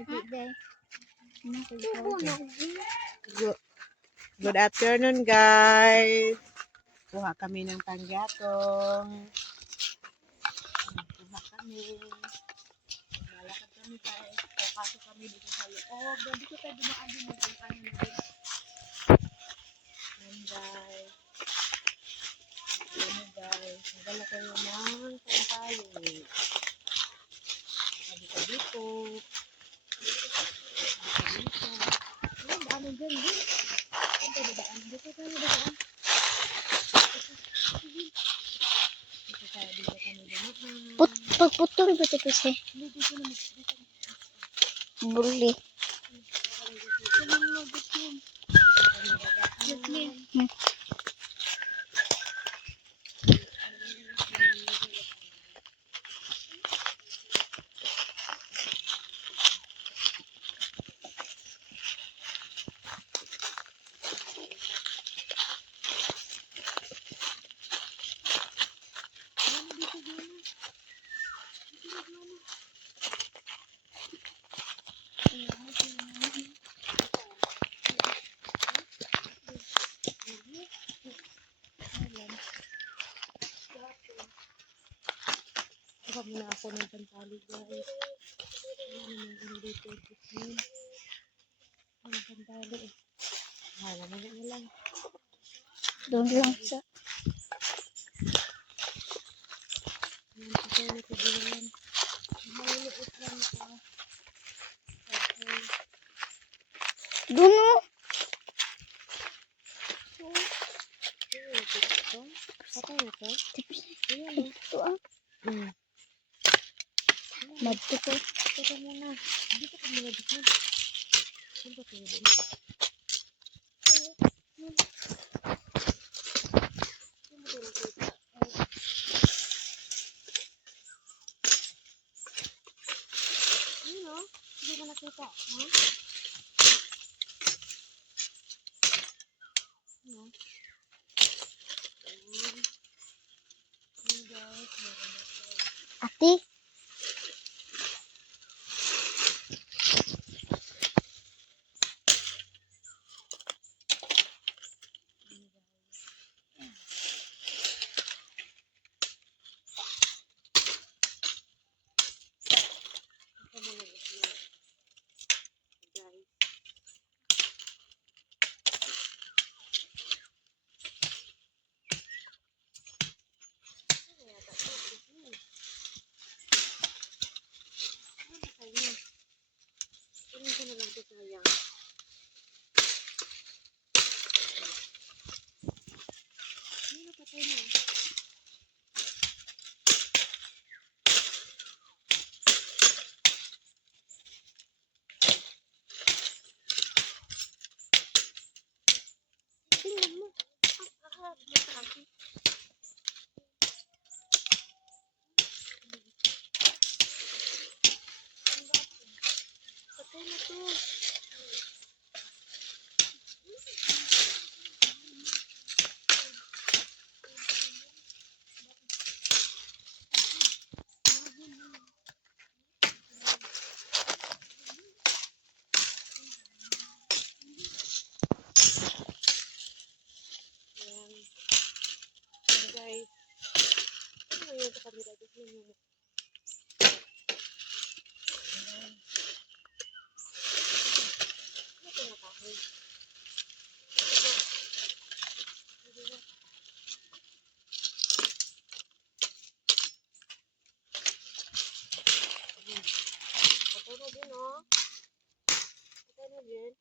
Good afternoon, guys. Kuha kami ng tangyatong. Kuha kami. Malakad kami, guys. Pasok kami dito sa loob. Dito tayo dumaan din ng kayo natin. Ayan, guys. Ayan, guys. Nagala kayo ng pangkayo. Dito. Dito. Ayan, daanan dyan, din. Saan tayo daan? Dito tayo daan. Dito tayo, dito kami dumaan. Pagputol ba ito kasi? Dito na, Buli. Huwag na ako ng pantali, guys. Ano naman dito? Ano pantali eh. Hala, naman na lang. Doon lang sa... Ayan, ito na tigilan. Maliliit lang ito. Okay. Doon o. Ito. Patay na ito. Ayan o. Ito ah. Hmm. Madto ko. Ito muna. Dito ka muna dito. Dito ka muna. Ano? Hindi ko nakita. Ha? Ano? Guys, meron na ito. Ate. Tingnan mo. Patay na to. Guys, ano yun sa kanila dito yung ano pinakahoy? Patay na din oh. Patay na din.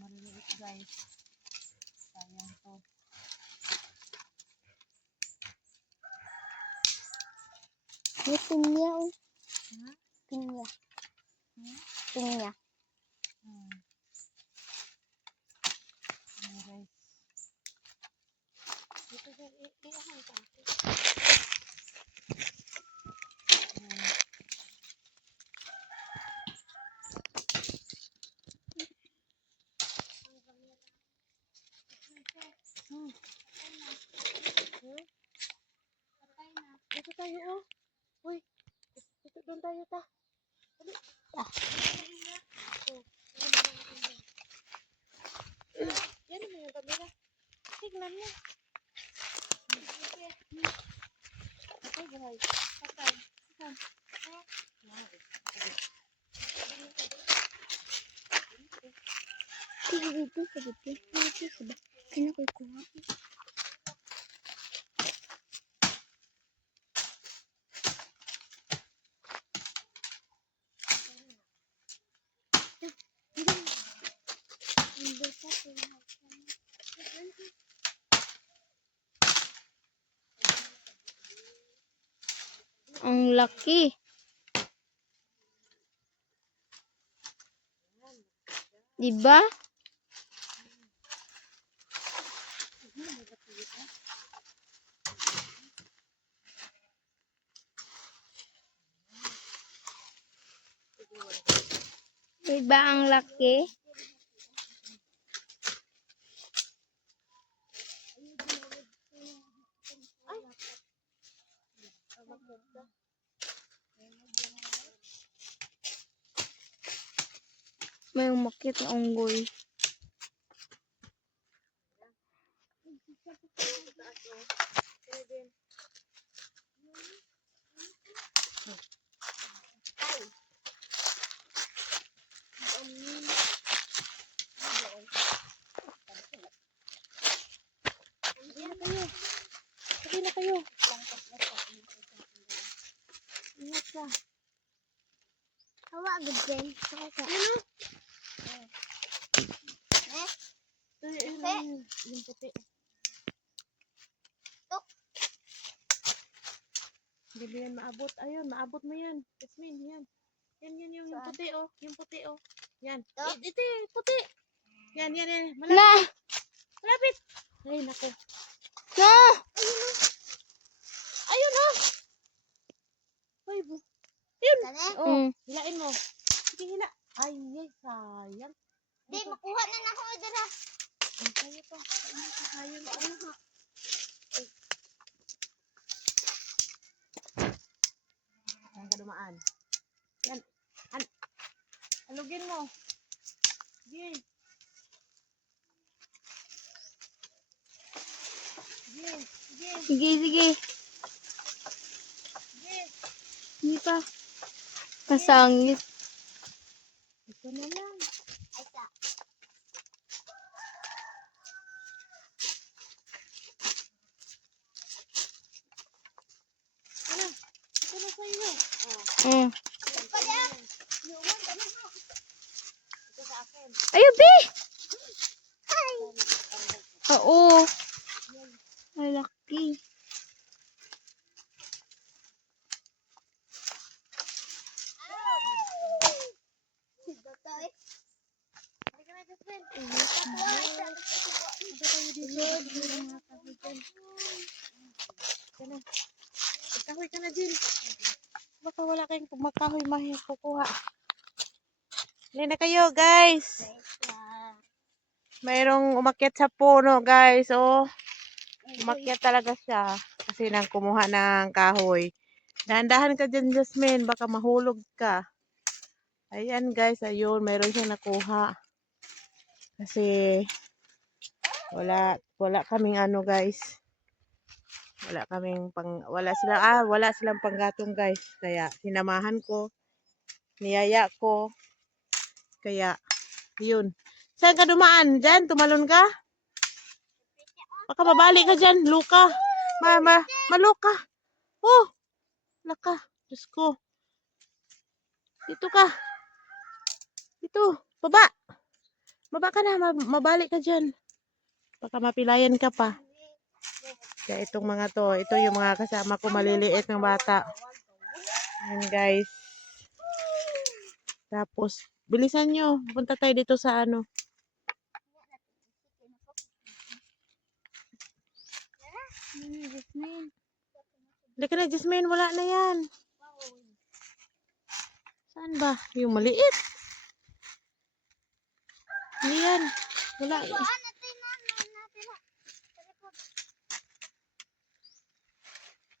Maliliit guys. Sayang to. May pinya o. Ha? Pinya. Pinya. Ayan guys. tayo, oh. Uy, dito doon tayo, ta. Dali. Ah. Oh, yan naman yung camera. Tignan mo. Okay, guys. Patay. Saan? Dito sa ba? Kaya ko kuha. Ang laki. Diba? Diba ang laki? May umakit na unggoy. Sabi na kayo. Ingat ka. Hawa agad din. Saka. Yung puti. Hindi mo yan maabot. Ayun, maabot mo yan. Jasmine, yan. Yan yung puti, oh. Yung puti, oh. Yan. Ito, puti. Yan. Malapit. Na! Malapit. Ay, naku. Na! Ayun, oh. Ay, ayun. Oh, Mm. hilain mo. Sige, hila. Ay, sayang. Di, makuha na na ako dara. Ang sayo to. Sayang. Ang kadumaan. Yan. Alugin mo. Sige. Sige. Sige. Sige. Hindi pa. Kasangit. Ito na lang. Ano? Ito na sa iyo. Mm. Ito sa akin. Ayun, Bi! Oo. Malaki. Hindi ka na, Jasmine. Ito tayo dito. Yan na. Magkahoy ka na, Jill. Baka wala kayong magkahoy mahirap kukuha. Hindi na kayo, guys. Mayroong umakyat sa puno, guys. Oh, umakyat talaga siya. Kasi nang kumuha ng kahoy. Dahan-dahan ka dyan, Jasmine. Baka mahulog ka. Ayan, guys. Ayun, mayroon siyang nakuha. Kasi wala kaming ano, guys. Wala silang panggatong, guys. Kaya sinamahan ko, niyaya ko. Kaya yun. Saan ka dumaan? Diyan, tumalon ka? Baka mabalik ka dyan, luka. Maluka. Oh, laka. Diyos ko. Dito ka. Dito, baba. Baba ka na, mabalik ka dyan. Baka mapilayan ka pa. Kaya itong mga to, ito yung mga kasama ko maliliit ng bata. Ayan, guys. Tapos, bilisan nyo. Punta tayo dito sa ano. Hindi ka na, Jasmine. Wala na yan. Saan ba? Yung maliit. Hindi yan. Wala.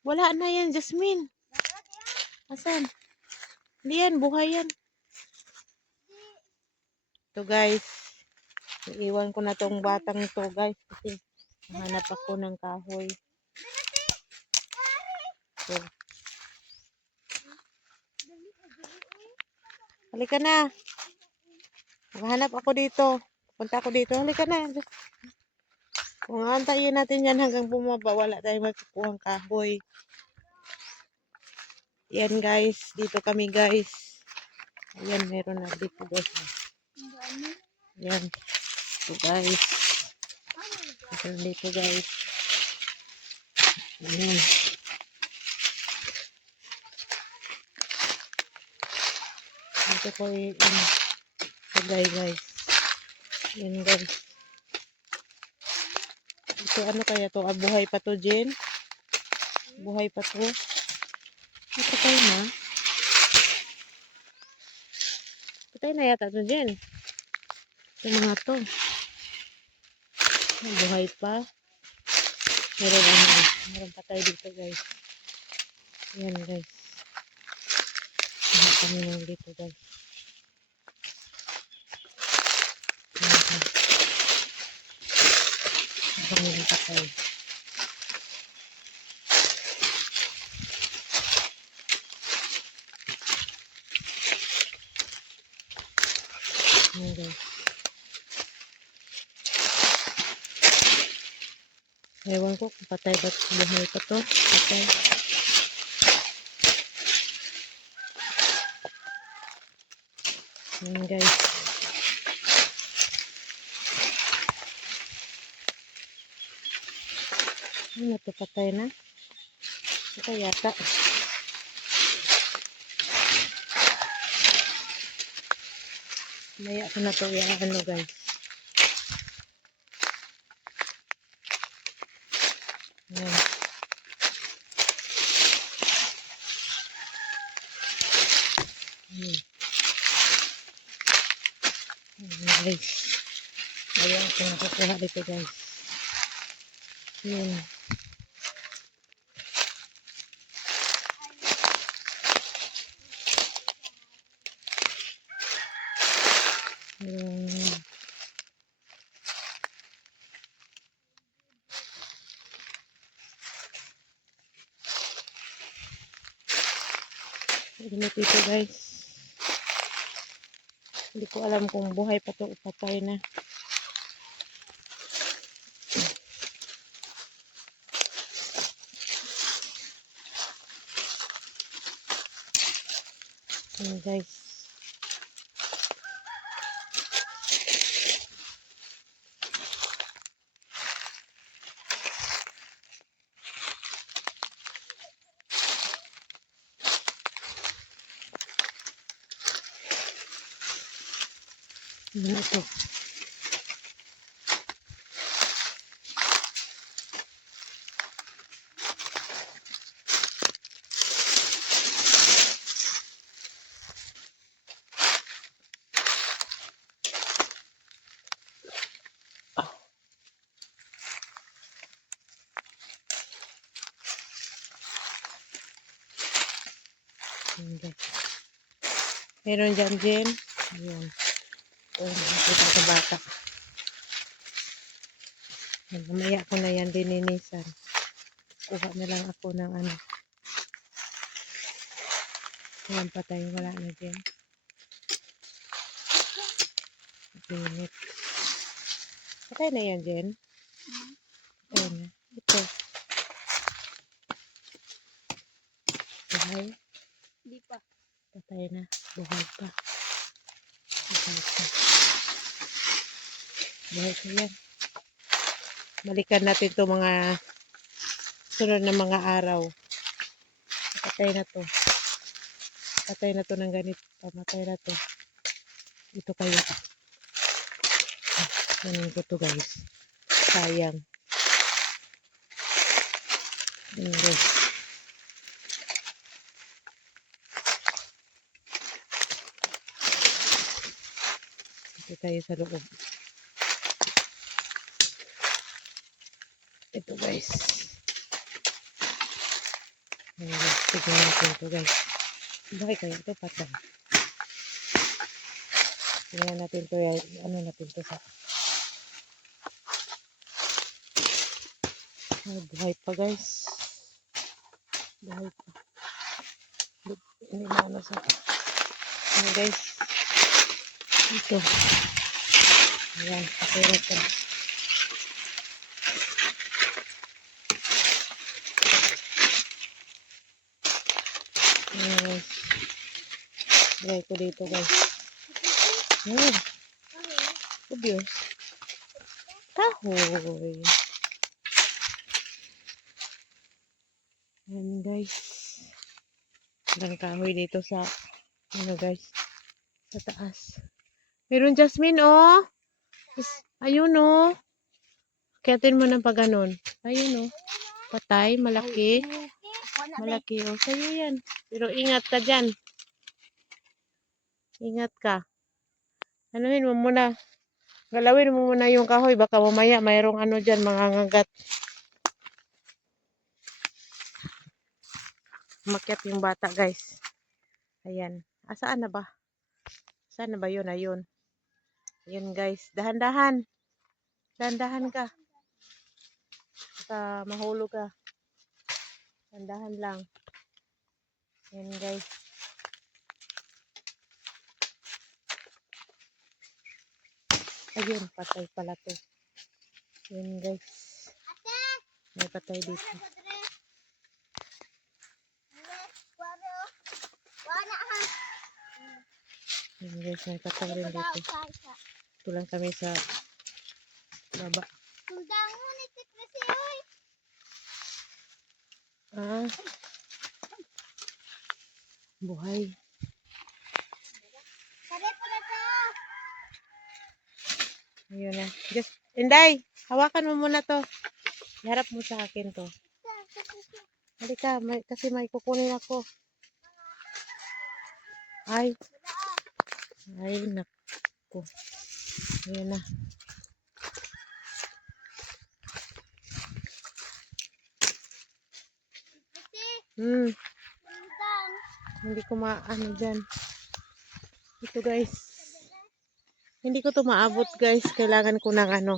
Wala na yan, Jasmine. Asan? Hindi yan, buhay yan. Ito guys. Iiwan ko na tong batang to guys. Kasi hanap ako ng kahoy. So, halika na. Maghanap ako dito. Punta ako dito. Halika na. Kung antayin natin yan hanggang bumaba, wala tayong magkukuhang kahoy. Yan guys. Dito kami guys. Ayan, meron na dito guys. Yan. Ito guys. Meron dito guys. Ayan. Dito ko ilagay guys. Yan guys. Ito ano kaya to? Ah, buhay pa to, Jen? Buhay pa to? Patay na? Patay na yata to, Jen. Ito mga to. Buhay pa. Meron ano. Meron patay dito guys. Yan guys. Lahat kami lang dito guys. Yan guys. Kami lang patay. Yan guys. Ewan ko kung patay ba buhay pa to. Patay. Yan guys. Ano to, patay na? Patay yata. Maya ko na to ano guys. Yan. Guys. Ayan ko nakukuha dito guys. Yan. Yan. Ganito ito guys. Hindi ko alam kung buhay pa to o patay na. Yan guys. Yan ito. Yan guys. Meron dyan Jen. Ayan. Oh, nakikita sa bata. Mamaya ko na yan dininisan. Kuha na lang ako ng ano. Ayan, patay. Wala na dyan. Pinit. Patay na yan, Jen. Patay na. Ito. Buhay. Di pa. Patay na. Buhay pa. Buhay pa. Buhay pa yan. Balikan natin to mga sunod na mga araw. Patay na to. Patay na to ng ganito. Pamatay na to. Ito kaya. Ganun ko to guys. Sayang. Ganun guys. Ito tayo sa loob. Ito guys. Ayan guys, tignan natin to guys. Bakit kaya ito patay? Tignan natin to. Ano natin to sa... Ay, buhay pa guys. Buhay pa. Hindi na ano sa... Ano guys. Ito. Ayan, patay ito. Ayan guys. Lagay ko dito guys. Ayan. Obvious. Kahoy. Ayan guys. Walang kahoy dito sa ano guys. Sa taas. Meron jasmine oh. Ayun oh. Kiyatin mo ng pag ganun. Ayun oh. Patay. Malaki. Malaki oh. Sa'yo yan. Pero ingat ka dyan. Ingat ka. Anuhin mo muna. Galawin mo muna yung kahoy. Baka mamaya mayroong ano dyan. Mangangagat. Umakyat yung bata guys. Ayan. Asaan na ba? Saan na ba yun? Ayun. Ayun guys. Dahan-dahan. Dahan-dahan ka. Baka mahulog ka. Dahan-dahan lang. Ayan guys. Ayun. Patay pala to. Ayan guys. May patay dito. Ayan guys. May patay rin dito. Ito lang kami sa baba. Ah. Buhay. Ayun na. Just, Inday, hawakan mo muna to. Iharap mo sa akin to. Halika, kasi may kukunin ako. Ay. Ay, naku. Ayun na. Hindi ko maano dyan. Ito guys. Hindi ko to maabot guys. Kailangan ko ng ano.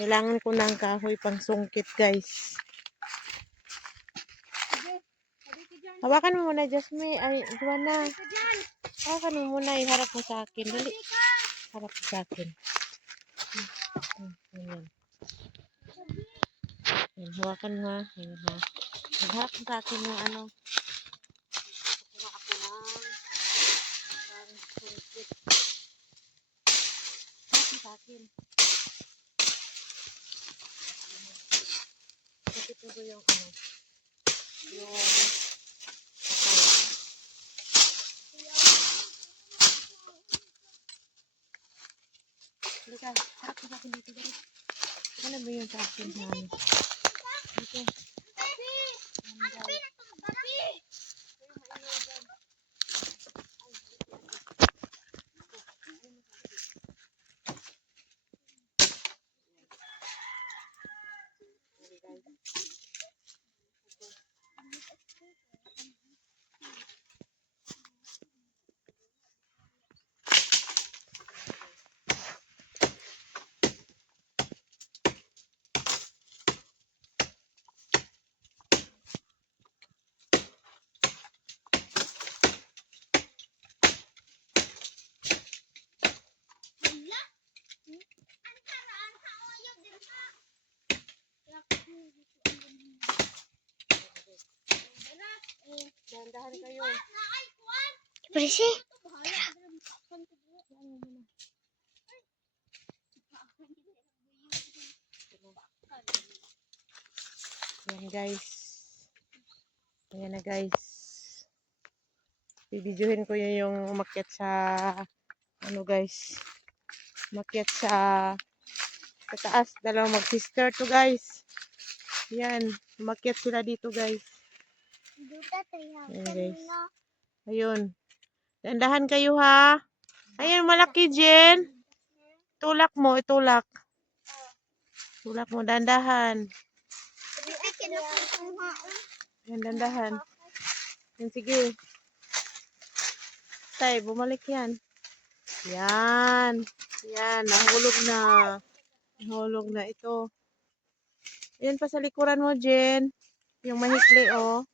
Kailangan ko ng kahoy pang sungkit guys. Hawakan mo muna Jasmine. Ay, Juana. Hawakan mo muna. Iharap mo sa akin. Dali. Harap mo sa akin. Ayan. Ayan. Hawakan mo ha. Ayan ha. Harap mo sa akin yung ano. Kuha ako ng sungkit. Harap mo sa akin. Ito ko yung ano. Yung Halika, harap mo sa akin dito. Ano ba yung sa akin? Dito. Dahan-dahan kayo. Presi. Ayan guys. Ayan na guys. Bibidyohin ko yun yung umakyat sa ano guys. Umakyat sa taas. Dalawang mag-sister to guys. Ayan. Umakyat sila dito guys. Ayan guys. Ayun. Dahan-dahan kayo ha. Ayun malaki Jen. Tulak mo. Itulak. Tulak mo. Dahan-dahan. Ayan dahan-dahan. Yan, sige. Tay, bumalik yan. Yan. Yan, nahulog na. Nahulog na ito. Yan pa sa likuran mo, Jen. Yung mahikli, oh.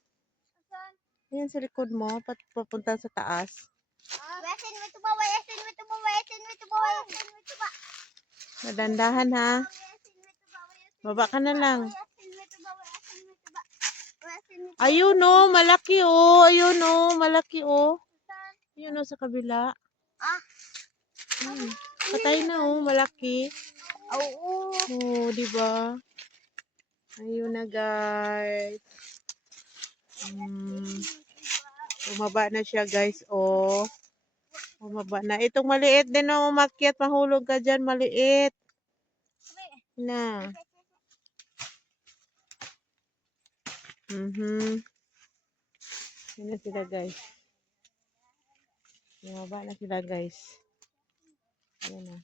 Yan sa likod mo, papunta sa taas. Madandahan, ha. Baba ka na lang. Ayun, oh. Malaki, oh. Ayun, oh. Malaki, oh. Ayun, oh. Sa kabila. Patay na, oh. Malaki. Oo. Oh, di ba? Ayun na, guys. Bumaba na siya, guys. Oh. Bumaba na. Itong maliit din, oh. Umakyat. Mahulog ka dyan. Maliit. Na. Yan na sila, guys. Bumaba na sila, guys. Ayan na.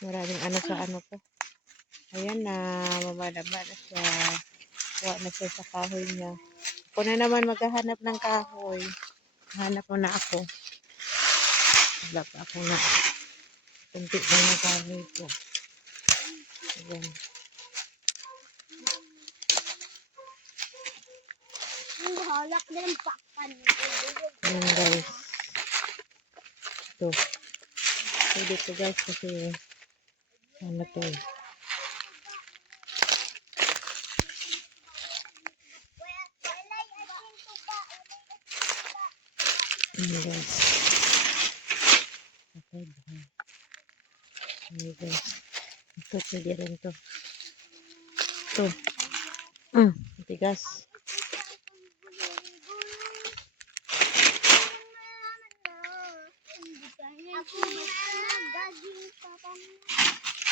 Maraming ano sa ano ko. Ayan na. Bumaba na siya. Kuha na siya sa kahoy niya. Ako na naman maghahanap ng kahoy. Hanap mo na ako. Wala pa ako na. Kunti na yung kahoy ko. Ayan. Ang halak din pakpan. Ayan, guys. Ito. Pwede ito, guys, kasi ano to eh. Ayan, guys. Okay, baka. Ayan, guys. Ito, pwede rin to. Ito. Tigas.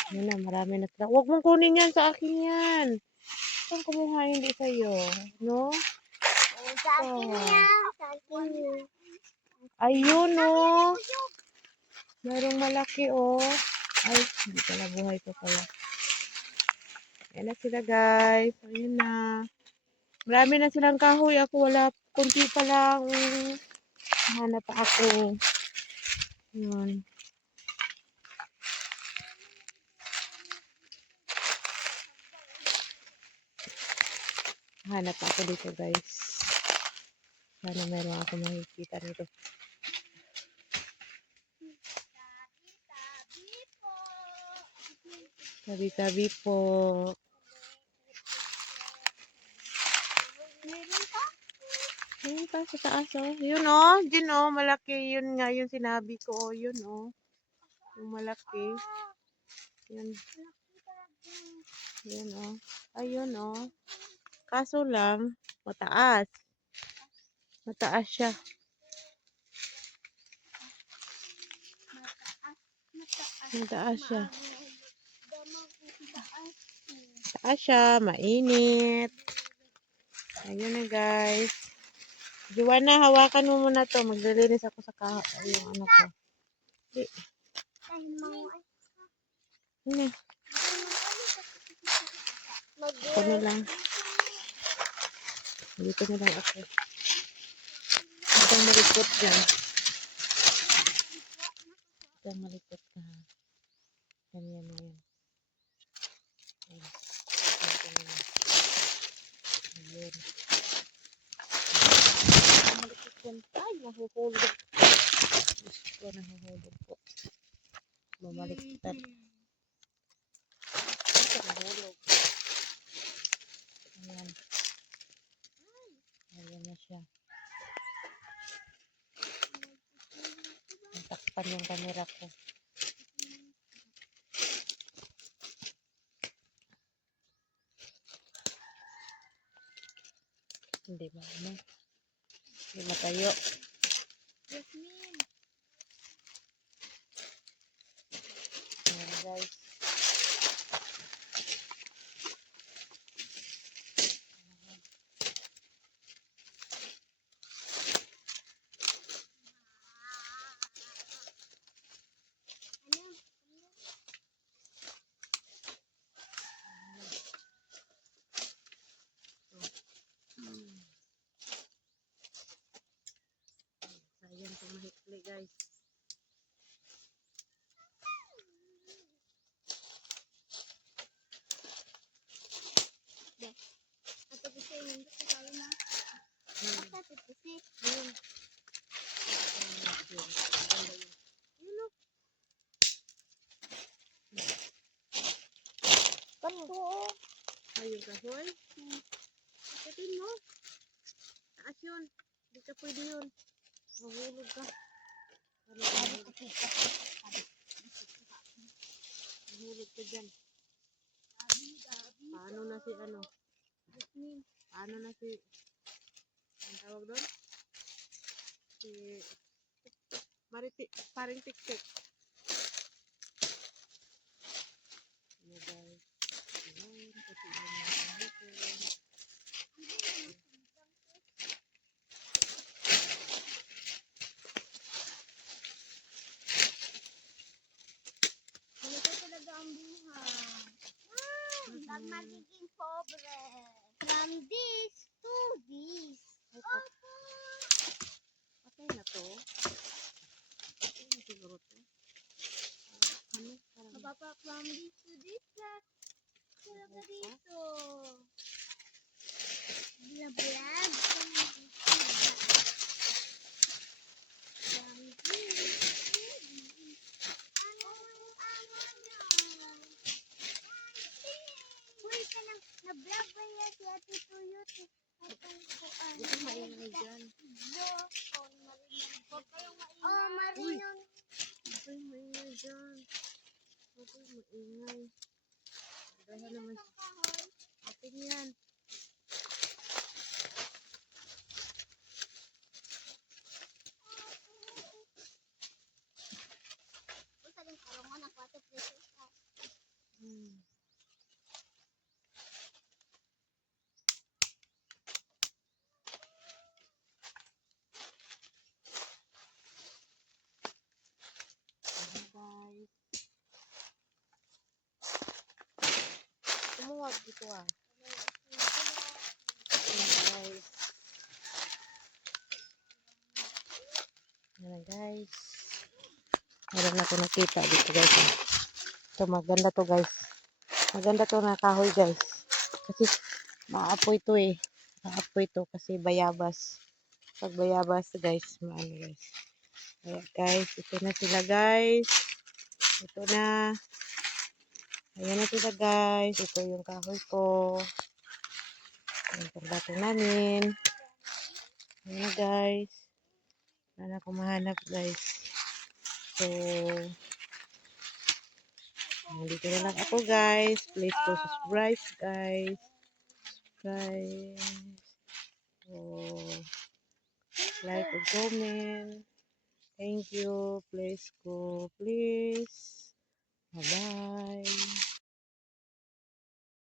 Ayan na, marami na sila. Huwag mong kunin yan, sa akin yan. Saan kumuha, hindi sa'yo. No? Sa akin yan. Sa akin yan. Ayun, oh. Mayroong malaki, oh. Ay, hindi pala, buhay ko pala. Ayan na sila, guys. Ayan na. Marami na silang kahoy. Ako wala. Kunti pa lang. Hanap pa ako. Yun. Hanap ako dito, guys. Sana meron ako makikita nito. Tabi-tabi po. Ayun pa sa taas, oh. Yun, oh. Yun, oh. Malaki. Yun nga yung sinabi ko, oh. Yun, oh. Yung malaki. Yun. Yun, oh. Ayun, oh. Kaso lang, mataas. Mataas siya. Mataas siya. Mataas siya. Mainit. Ayun na, guys. Joanna, hawakan mo muna to. Maglilinis ako sa yung ano ko. Hindi. Ako na lang. Dito na lang ako. Ito malikot dyan. Ito malikot ka. Ganyan na yan. Ayan. Ito na lang. Ayan. Malikot yan. Ay, nahuhulog. Gusto ko, nahuhulog po. Mamaliktad. Ito, nahulog. Ayan. Ayan na siya. Natakpan yung camera ko. Hindi ba ano? Hindi matayo. Jasmine. Ayan, guys. Ito, oh. Ay, yung kahoy. Akitin mo. Taas yun. Hindi ka pwede yun. Mahulog ka. Ano ka? Mahulog ka dyan. Paano na si ano? Paano na si... Ang tawag doon? Si... Paring tik-tik. Ano guys? Ayan, kasi yun yung kahoy ko. Ganito talaga ang buhay. Pag magiging pobre. From this to this. Ay, patay na to. Patay na siguro to. Ano? Parang... Mapapa from this to this na. Talaga dito. Bla-blag. From this to that. From this to this. Ano yan? Uy, ka nang na-vlog ba yan si Ate Tuyot? Huwag kang maingay dyan. Huwag kayong maingay. Oh, marinon. Huwag kang maingay dyan. Huwag kang maingay. Dahil naman atin yan. Uy, saling karungan ang 4 pesos. Ayan guys. Tumuwag dito ah. Ayan guys. Ayan guys. Meron na ito nakita dito guys. Ito maganda to guys. Maganda to na kahoy guys. Kasi maapoy to eh. Maapoy to kasi bayabas. Pag bayabas guys, maano guys. Ayan guys, ito na sila guys. Ito na. Ayan na sila guys. Ito yung kahoy ko. Ayan pagdato namin. Ayan na guys. Wala na akong mahanap guys. So, dito na lang ako guys. Please to subscribe guys. Subscribe. So, like and comment. Thank you. Please go. Please. Bye-bye.